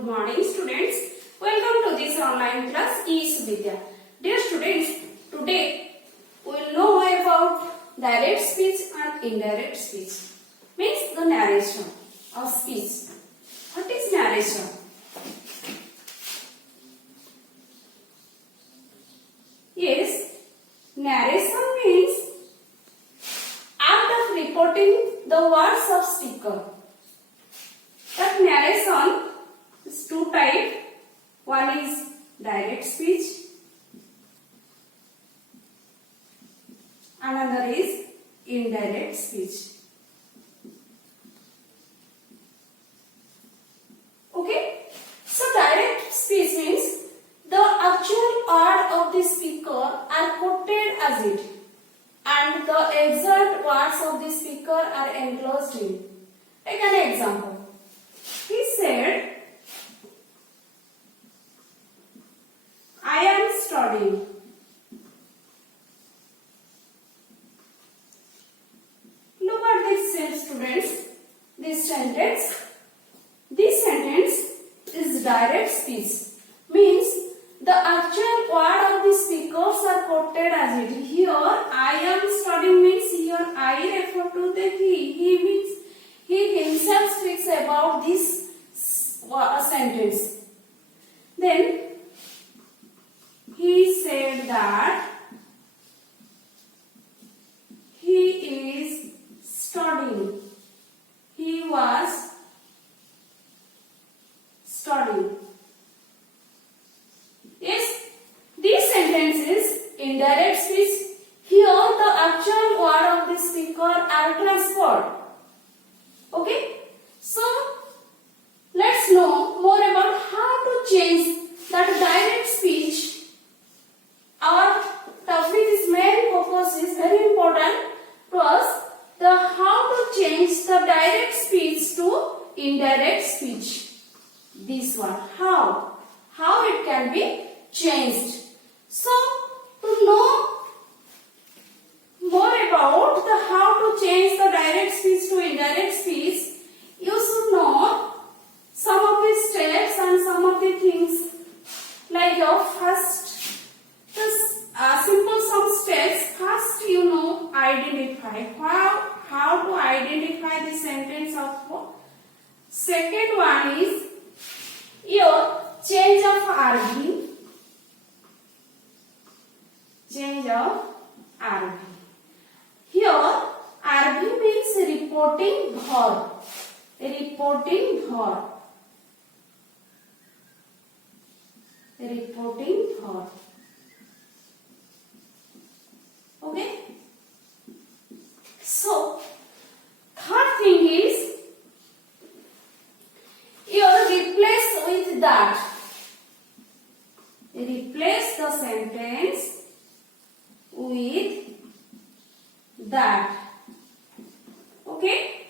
Good morning students. Welcome to this online class eSuvidya. Dear students, today we will know about direct speech and indirect speech. Means the narration of speech. What is narration? Yes, narration means act of reporting the words of speaker. That narration is two types. One is direct speech, another is indirect speech. Okay? So direct speech means the actual word of the speaker are quoted as it, and the exact words of the speaker are enclosed in. Take an example. He said, I am studying. Look at this students. This sentence is direct speech. Means the actual word of the speakers are quoted as it. Here I am studying means here I refer to the he. He means he himself speaks about this sentence. Then he said that he is studying. He was studying. Yes, this sentence is indirect speech. Here the actual word of the speaker are transferred. Okay, so let's know more about how to change that direct speech. Our topic is main focus is very important to us. The how to change the direct speech to indirect speech. This one, how it can be changed. So to know more about the how to change the direct speech to indirect speech, you should know some of the steps and some of the things. Like your first, simple some steps. First, you know, identify. How to identify the sentence of. Second one is your change of RV. Change of RV. Here, RV means reporting verb. Reporting verb. Reporting verb. Okay? So, third thing is, you replace with that. Replace the sentence with that. Okay?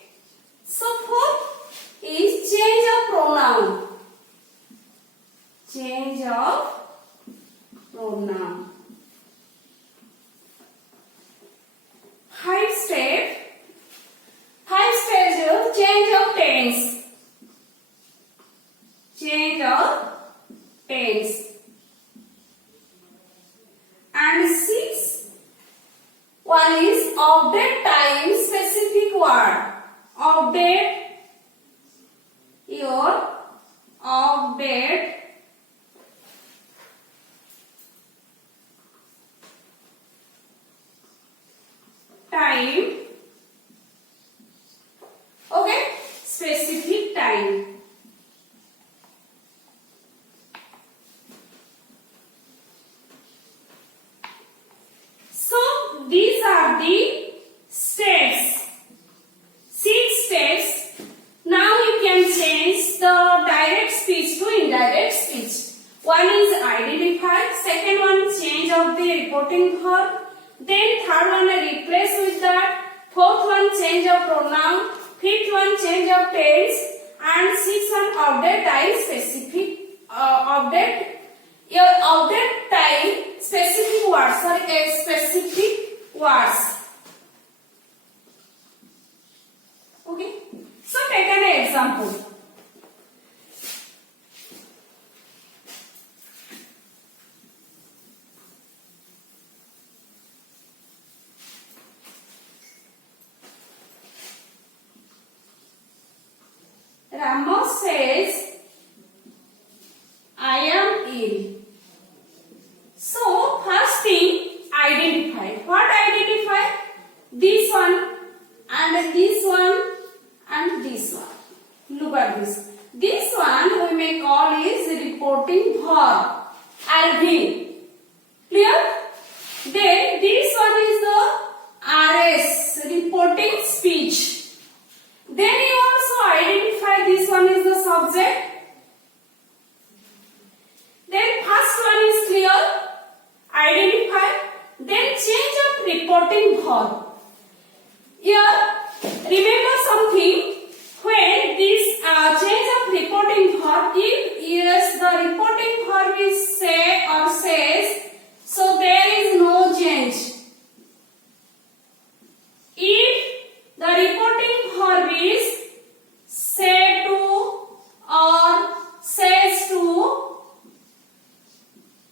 So, fourth is change of pronoun. Change of pronoun. Five steps is change of tense. Change of tense. And six, one is update time specific word. Update your update time. Okay, specific time. So these are the steps. 6 steps. Now you can change the direct speech to indirect speech. One is identify. Second one, change of the reporting verb. Then third one, replace with that. Fourth one, change of pronoun. Fifth one, change of tense. And sixth one, update time specific. Your update time specific words. Specific words. Okay. So take an example. this one and this one and this one. Look at this. This one we may call is reporting verb. Alvin. Clear? Then this one is the RS, reporting speech. Then you also identify this one is the subject. Then first one is clear. Identify. Then change of reporting verb. Here, remember something. When this change of reporting verb, if yes, the reporting verb is say or says, so there is no change. If the reporting verb is say to or says to,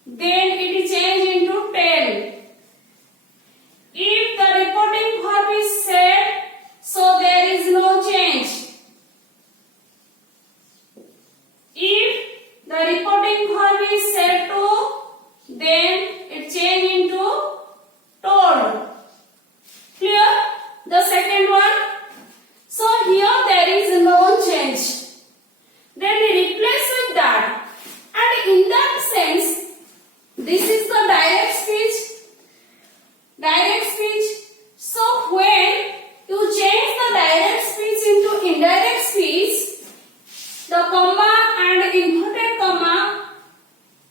then it is changed into tell. If the reporting verb is said, so there is no change. If the reporting verb is said to, then it change into told. Clear? The second one. So here there is no change. Then we replace with that. And in that sense, this is the direct speech. Direct speech. So when you change the direct speech into indirect speech, the comma and inverted comma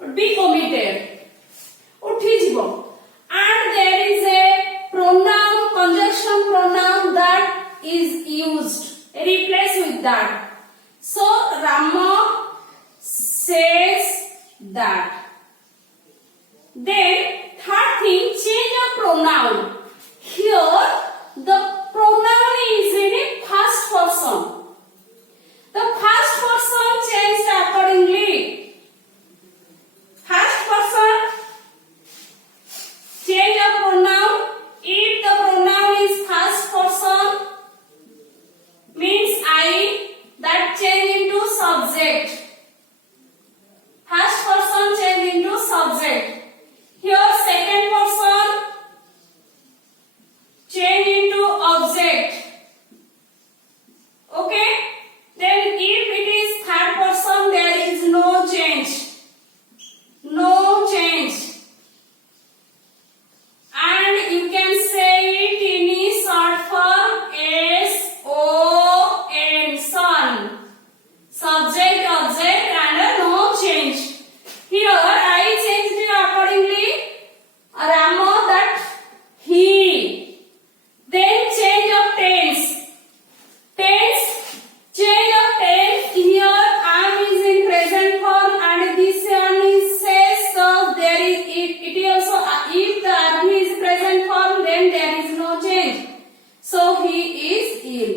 would be omitted. And there is a pronoun, conjunction pronoun that is used. Replace with that. So Rama says that. Then third thing, change of pronoun. Here the pronoun is in a first person. The first person changed accordingly. First person, change of pronoun. If the pronoun is first person, means I, that change into subject. First person change into subject. Here second person change into object. Okay? Then if it is third person, there is no change. No change. And you can say it in a short form S-O-N, son. Subject, object and no change. Here I changed it accordingly. Rama, that he. Then change of tense. Tense, change of tense. Here I am is in present form and this one is says, so there is it also, if the RV is present form, then there is no change. So he is ill.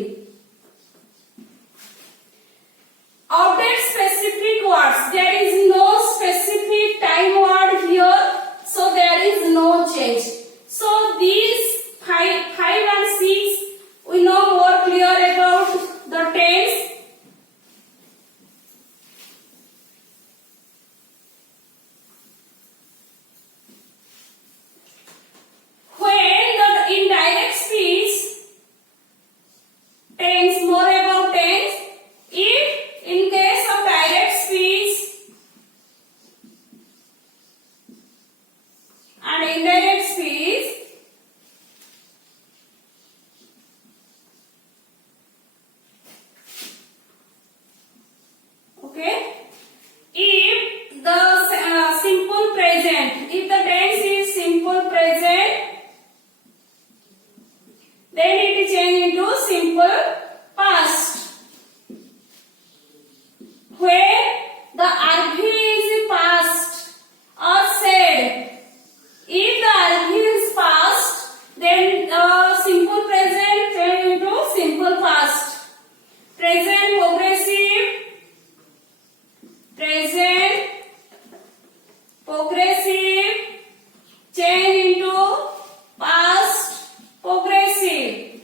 Update specific words. There is no specific time word here, so there is no change. So these 5 and 6 we know more clear about the tense. When the indirect speech, tense, more about tense. If in case of direct speech and indirect speech, okay, if the simple present, if the tense is simple present, then it is changed into simple past. Where the RV is past or said, if the RV is past, then simple present change into simple past. Present progressive, present progressive change into past progressive.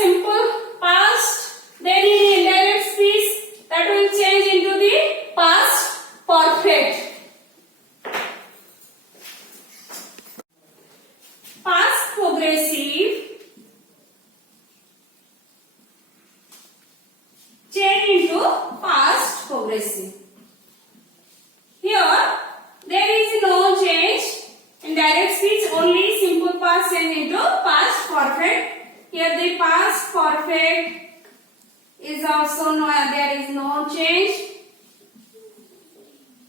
simple past. Then in indirect speech, that will change into the past perfect. Past progressive change into past progressive. Here there is no change in direct speech, only simple past change into past perfect. Here the past perfect is also no, there is no change.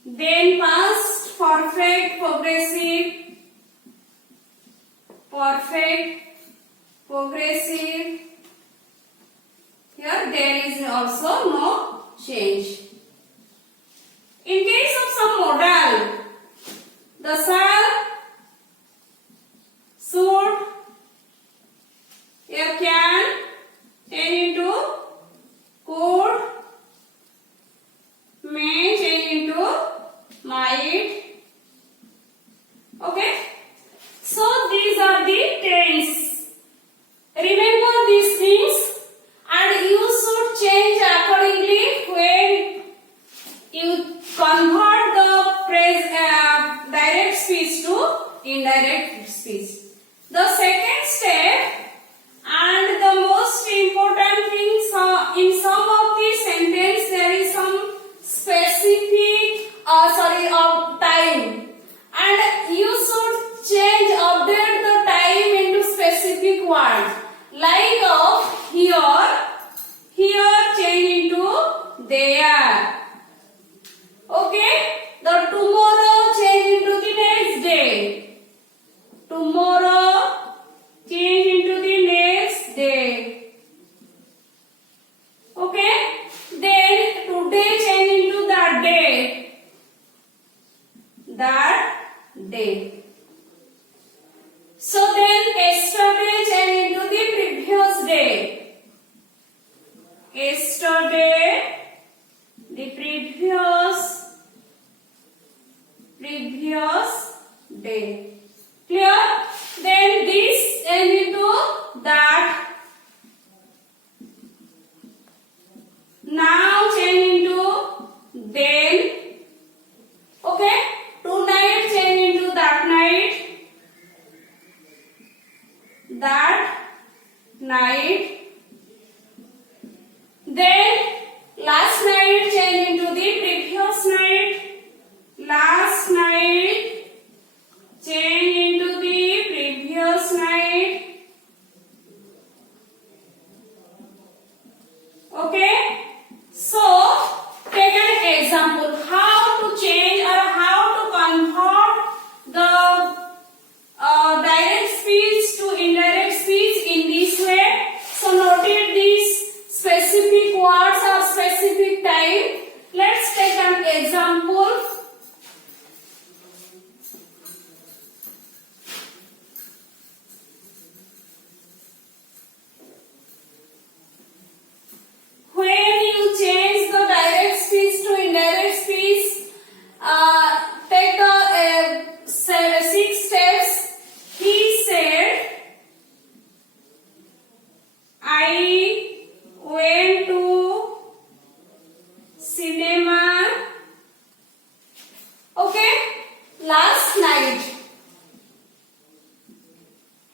Then past perfect progressive, perfect progressive. Here there is also no change. In case of some modal, the shall, should, here can change into could, may change into might. Okay. So these are the tense. Remember these things and you should change accordingly when you convert the phrase direct speech to indirect speech. The second step and the most important things in some of the sentence there is some specific time, and you should change, update the time into specific words, like of here change into there. Okay, the tomorrow change into the next day, tomorrow change into the next day. Okay, then today change into that day, that day. So then yesterday change into the previous day, yesterday, the previous day. Clear? Then this change into that, now change into then. Okay, tonight change into that night, that night. Then last night change into the previous night, last night change into the previous night. Okay, so take an example how to change or how to convert the direct speech to indirect speech in this way. So noted these specific words or specific time. Let's take an example. When you change the direct speech to indirect speech, take the 6 steps. He said, I went to cinema. Okay, last night.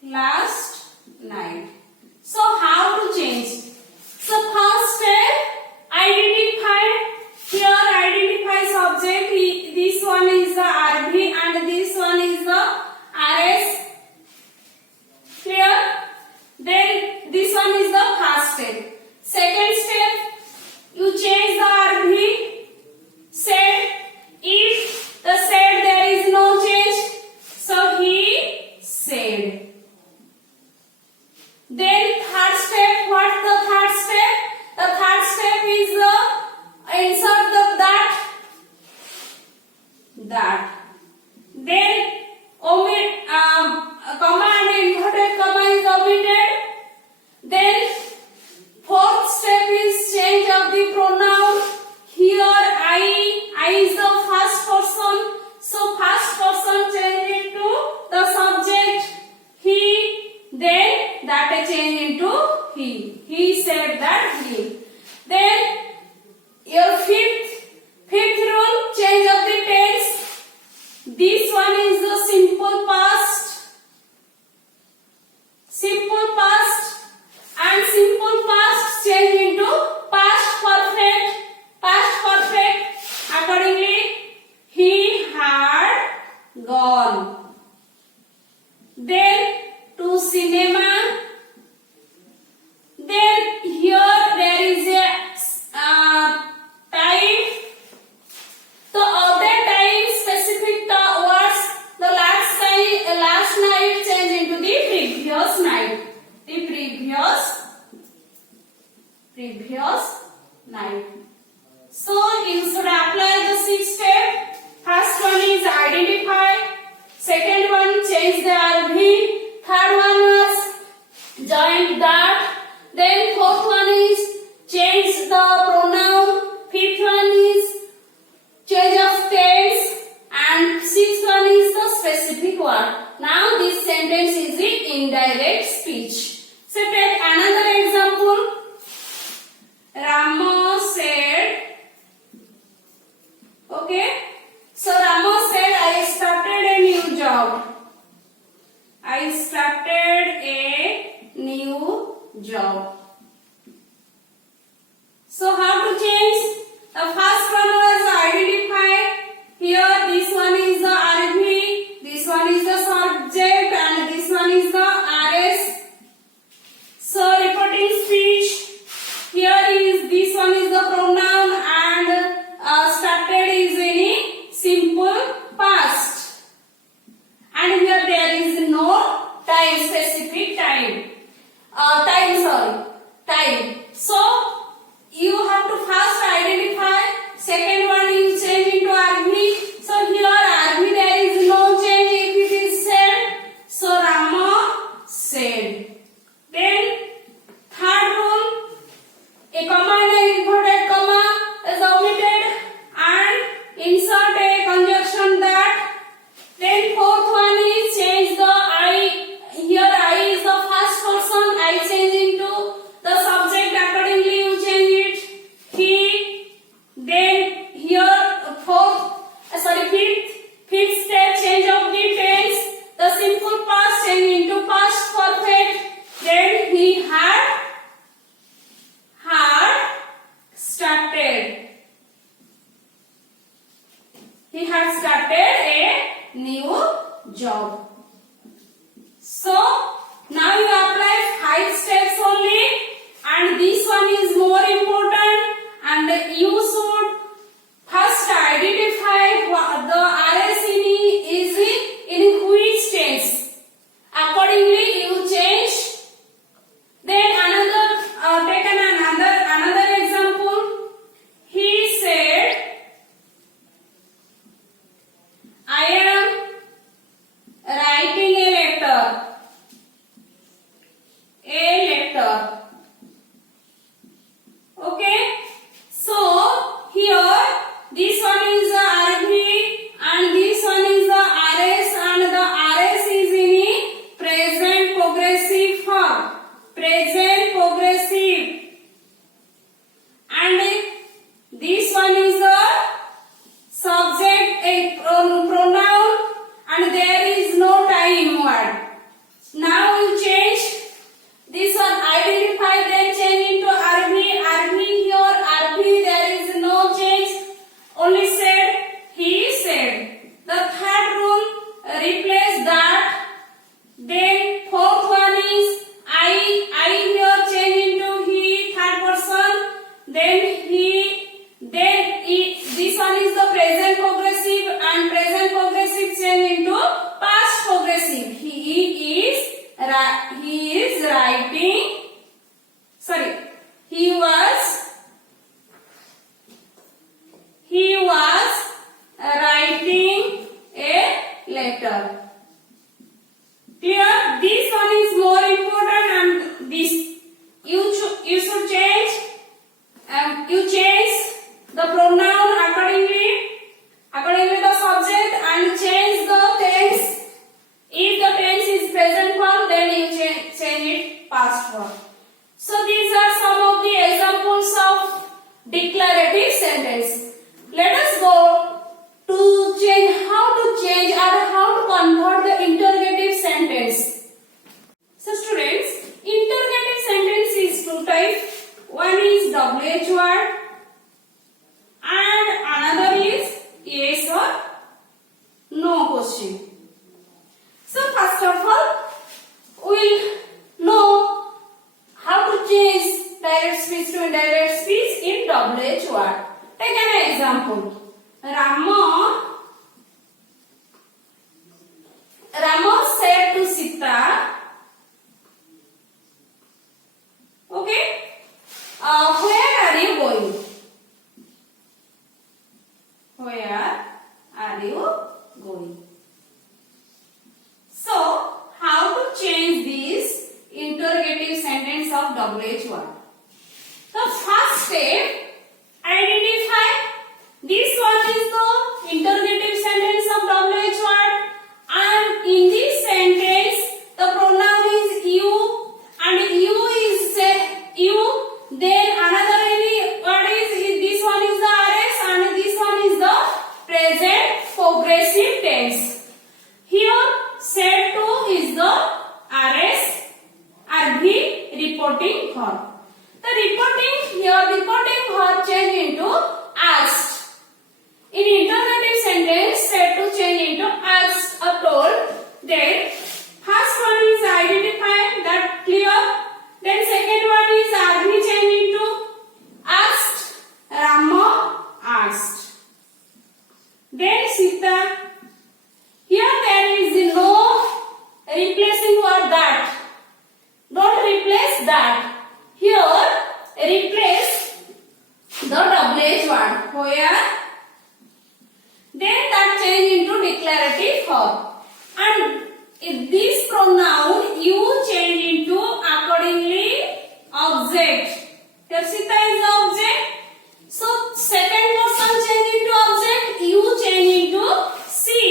Last night. So how to change? So first step, identify. Here identify subject. This one is the RV and this one is the RS. Clear? Then this one is the past he. He said that he. Then your fifth rule, change of the tense. This one is the simple past. Simple past and simple past change into past perfect. Past perfect. Accordingly, he had gone. Then to cinema. Then here there is a time. So of that time specific words, the last night change into the previous night. The previous night. So you should apply the 6 steps. First one is identify. Second one, change the RV. Third one was join that. Then fourth one is change the pronoun. Fifth one is change of tense. And sixth one is the specific word. Now this sentence is the indirect speech. So take another example. Rama said, okay. So Rama said, I started a new job. I started a new job. So how to change? The first one was identify. Here this one is the RV, this one is the subject, and this one is the RS. So reporting speech. Here is this one is the pronoun and started is any simple past. And here there is no time, specific time. Time. So you have to first identify. Second one you change into RV. So here RV there is no change if it is said. So Rama said. Then third rule, a comma and an inverted comma is omitted and insert a conjunction that. Then fourth one is change the I. Here I is the first person. I change into the subject. Accordingly you change it. He. Then here fifth step, change of the tense. The simple past change into past perfect. Then he had started. He had started a new job. So now you apply 5 steps only, and this one is more important, and you should first identify the RS is in which tense. Accordingly you change. Then take another example. He said, I am writing a letter. Okay. So here this one is the RV and this one is the RS, and the RS is in present progressive form. Present progressive. And this one is the subject, a pronoun, and there is no time word. Now you change. This one identify, then change into RV. Here RV there is no change. Only said. He said. The third rule, replace that. Then fourth one is I here change into he, third person. Then this one is the present progressive, and present progressive change into past progressive. He is writing. Sorry, he was writing a letter. Clear? This one is more important, and this you should change. You change the pronoun accordingly the subject, and change the tense. If the tense is present form, then you change it past form. So this WH word and another is yes or no question. So first of all, we'll know how to change direct speech to indirect speech in WH word. Take an example. Rama said to Sita, okay, where are you going? Where are you going? So, how to change this interrogative sentence of WH word? The first step, identify this one is the interrogative sentence of WH word, and in this sentence the pronoun is you and you is you. Then another word is this one is the RS and this one is the present progressive tense. Here said to is the RS RV reporting verb. The reporting verb change into asked. In interrogative sentence said to change into asked or told. Then first one is identify, that clear. Then second one is RV change into asked. Rama asked. Then Sita. Here there is no replacing word that. Don't replace that. Here replace the WH word. Where? Then that change into declarative verb. And if this pronoun you change into accordingly object. Here Sita is the object. So second person change into object, you change into she.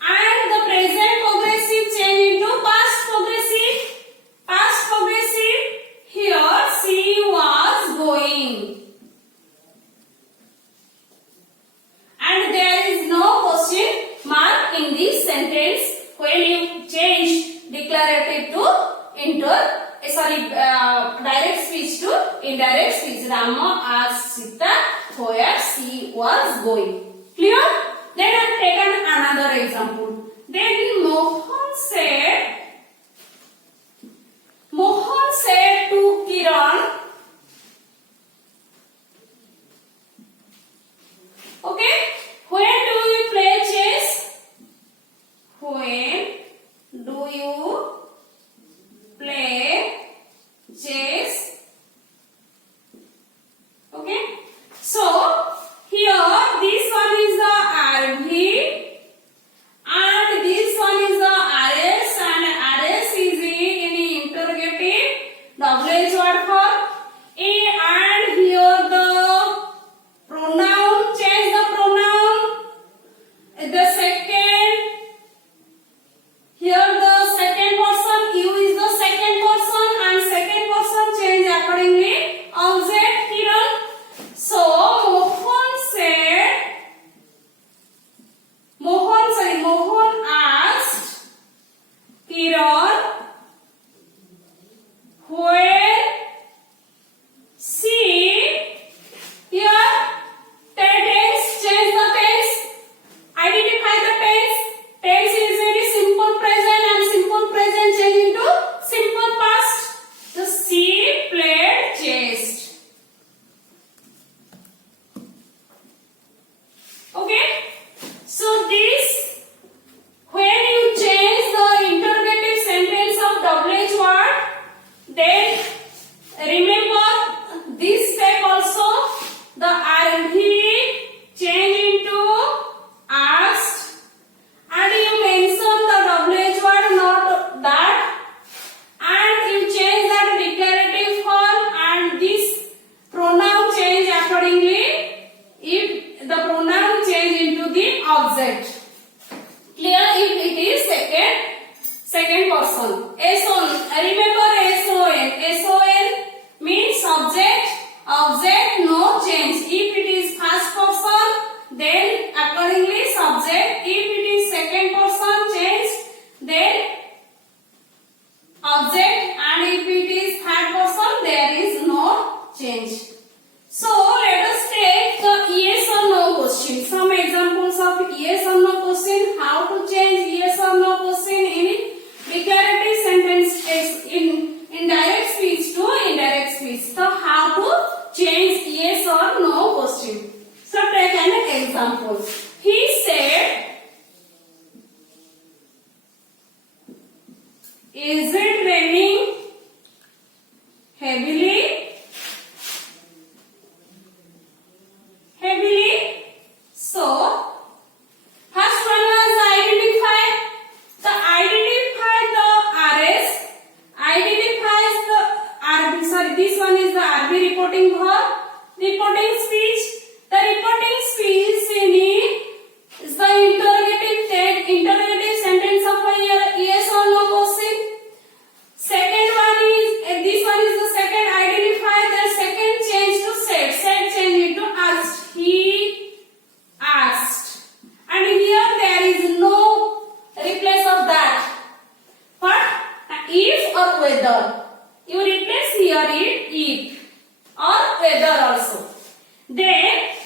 And the present progressive change into past progressive. Past progressive, here she was going. And there is no question mark in this sentence when you change declarative to direct speech to indirect speech. Rama asked Sita where she was going. Clear? Then I have taken another example. Then Mohan said to Kiran, okay, when do you play chess? When do you play chess? Okay, so here this one is the RV and this one is the RS, and RS is in interrogative WH word form. And here the pronoun, change the pronoun. The second, here the second person, you is the second person and second person change accordingly. Object Kiran. So Mohan asked Kiran where she, here tense, change the tense, identify the tense. Tense is very simple present and simple present change into simple past. So she played chess. Okay, so this, when you change the interrogative sentence of WH word, then this one is the RV reporting verb. Reporting speech. The reporting speech in it is the interrogative sentence of a yes or no question. Second one is this one is the second identify. The second change to said. Said change into asked. He asked. And here there is no replace of that. What? If or whether. You replace here it if or whether also. Then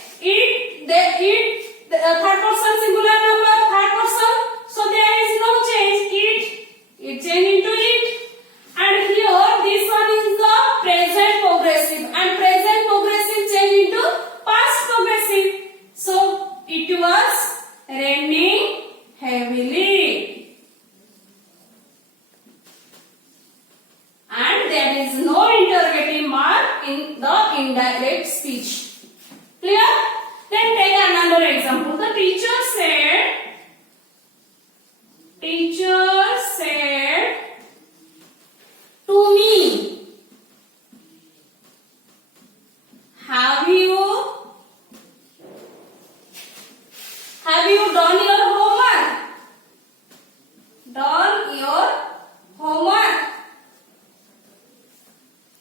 the third person singular number, third person. So there is no change. It change into it. And here this one is the present progressive. And present progressive change into past progressive. So it was raining heavily. And there is no interrogative mark in the indirect speech. Clear? Then take another example. The teacher said to me, have you done your homework? Done your homework.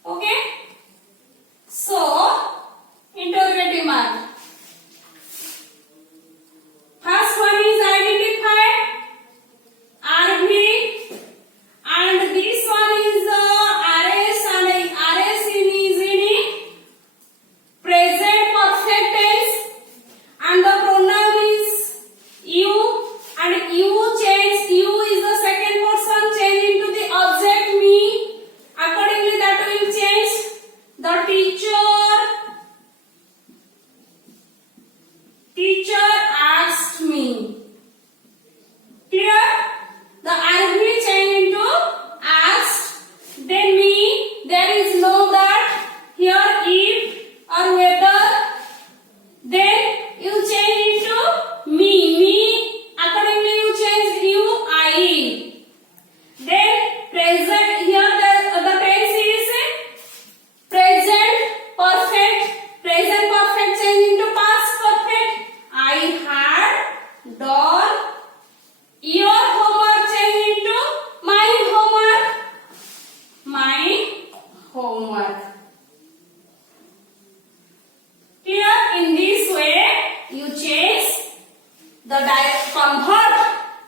Okay? So, interrogative mark. First one is identify, RV, and this one is RS, and RS is in present perfect tense, and the pronoun is you, and you change, you is the second person change into the object me. Accordingly that will change. The teacher asked me. Clear? The RV change into asked. Then me, there is no that. Here if or whether. Then you change into me. Me. Accordingly you change you, I. Then present. Here the tense is present perfect. Present perfect change into past perfect. I had done your homework change into my homework. My homework. Clear? In this way, you change the convert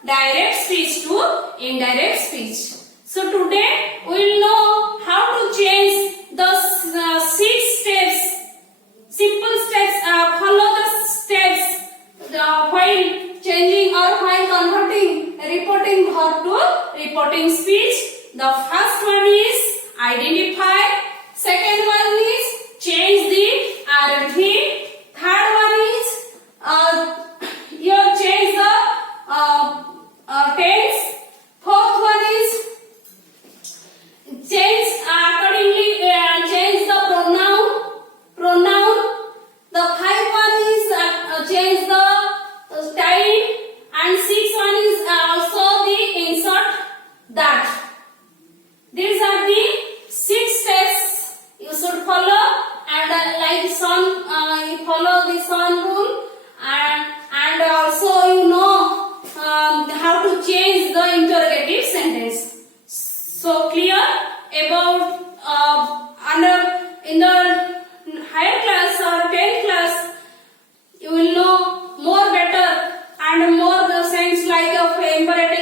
direct speech to indirect speech. So today we will know how to change the 6 steps. Simple steps. Follow the steps while changing or while converting reporting verb to reporting speech. The first one is identify. Second one is change the RV. Third one is you change the tense. Fourth one is change accordingly. Change the pronoun. The 5 one is change the time, and 6 one is also the insert that. These are the 6 steps you should follow, and like sun, you follow the sun rule, and also you know how to change the interrogative sentence. So clear about in the higher class or 10th class, you will know more better and more the sense like of imperative